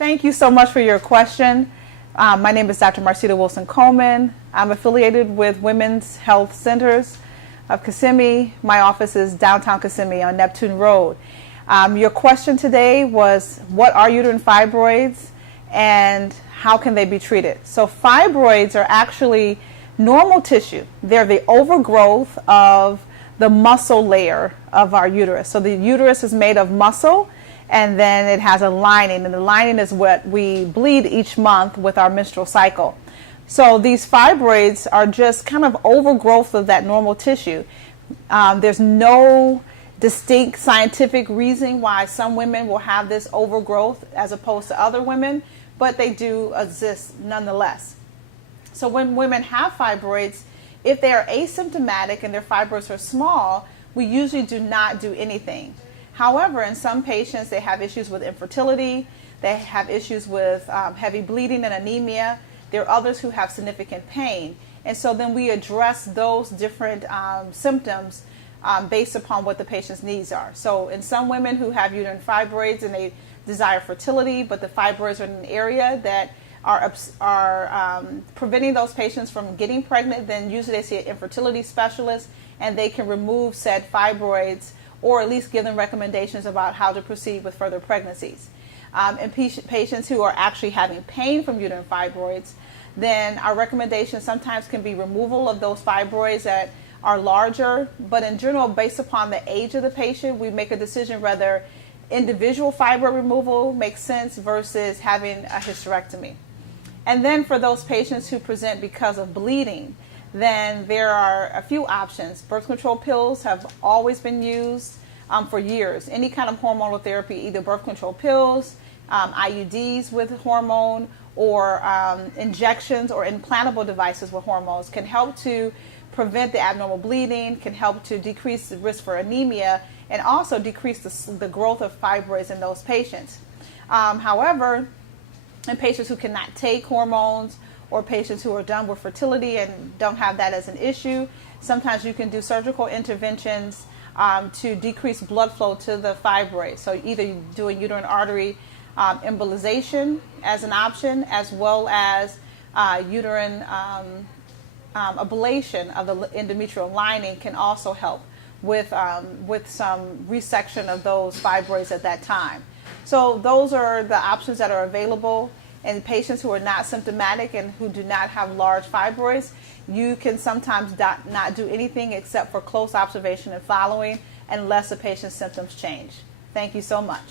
Thank you so much for your question. My name is Dr. Marcita Wilson-Coleman. I'm affiliated with Women's Health Centers of Kissimmee. My office is downtown Kissimmee on Neptune Road. Your question today was, what are uterine fibroids and how can they be treated? So fibroids are actually normal tissue. They're the overgrowth of the muscle layer of our uterus. So the uterus is made of muscle, and then it has a lining, and the lining is what we bleed each month with our menstrual cycle. So these fibroids are just kind of overgrowth of that normal tissue. There's no distinct scientific reason why some women will have this overgrowth as opposed to other women, but they do exist nonetheless. So when women have fibroids, if they are asymptomatic and their fibroids are small, we usually do not do anything. However, in some patients, they have issues with infertility, they have issues with heavy bleeding and anemia. There are others who have significant pain. And so then we address those different symptoms based upon what the patient's needs are. So in some women who have uterine fibroids and they desire fertility, but the fibroids are in an area that are preventing those patients from getting pregnant, then usually they see an infertility specialist and they can remove said fibroids or at least give them recommendations about how to proceed with further pregnancies. In patients who are actually having pain from uterine fibroids, then our recommendation sometimes can be removal of those fibroids that are larger, but in general, based upon the age of the patient, we make a decision whether individual fibroid removal makes sense versus having a hysterectomy. And then for those patients who present because of bleeding, then there are a few options. Birth control pills have always been used for years. Any kind of hormonal therapy, either birth control pills, IUDs with hormone, or injections or implantable devices with hormones can help to prevent the abnormal bleeding, can help to decrease the risk for anemia, and also decrease the growth of fibroids in those patients. However, in patients who cannot take hormones or patients who are done with fertility and don't have that as an issue, sometimes you can do surgical interventions to decrease blood flow to the fibroid. So either doing uterine artery embolization as an option, as well as uterine ablation of the endometrial lining can also help with some resection of those fibroids at that time. So those are the options that are available. In patients who are not symptomatic and who do not have large fibroids, you can sometimes not do anything except for close observation and following unless the patient's symptoms change. Thank you so much.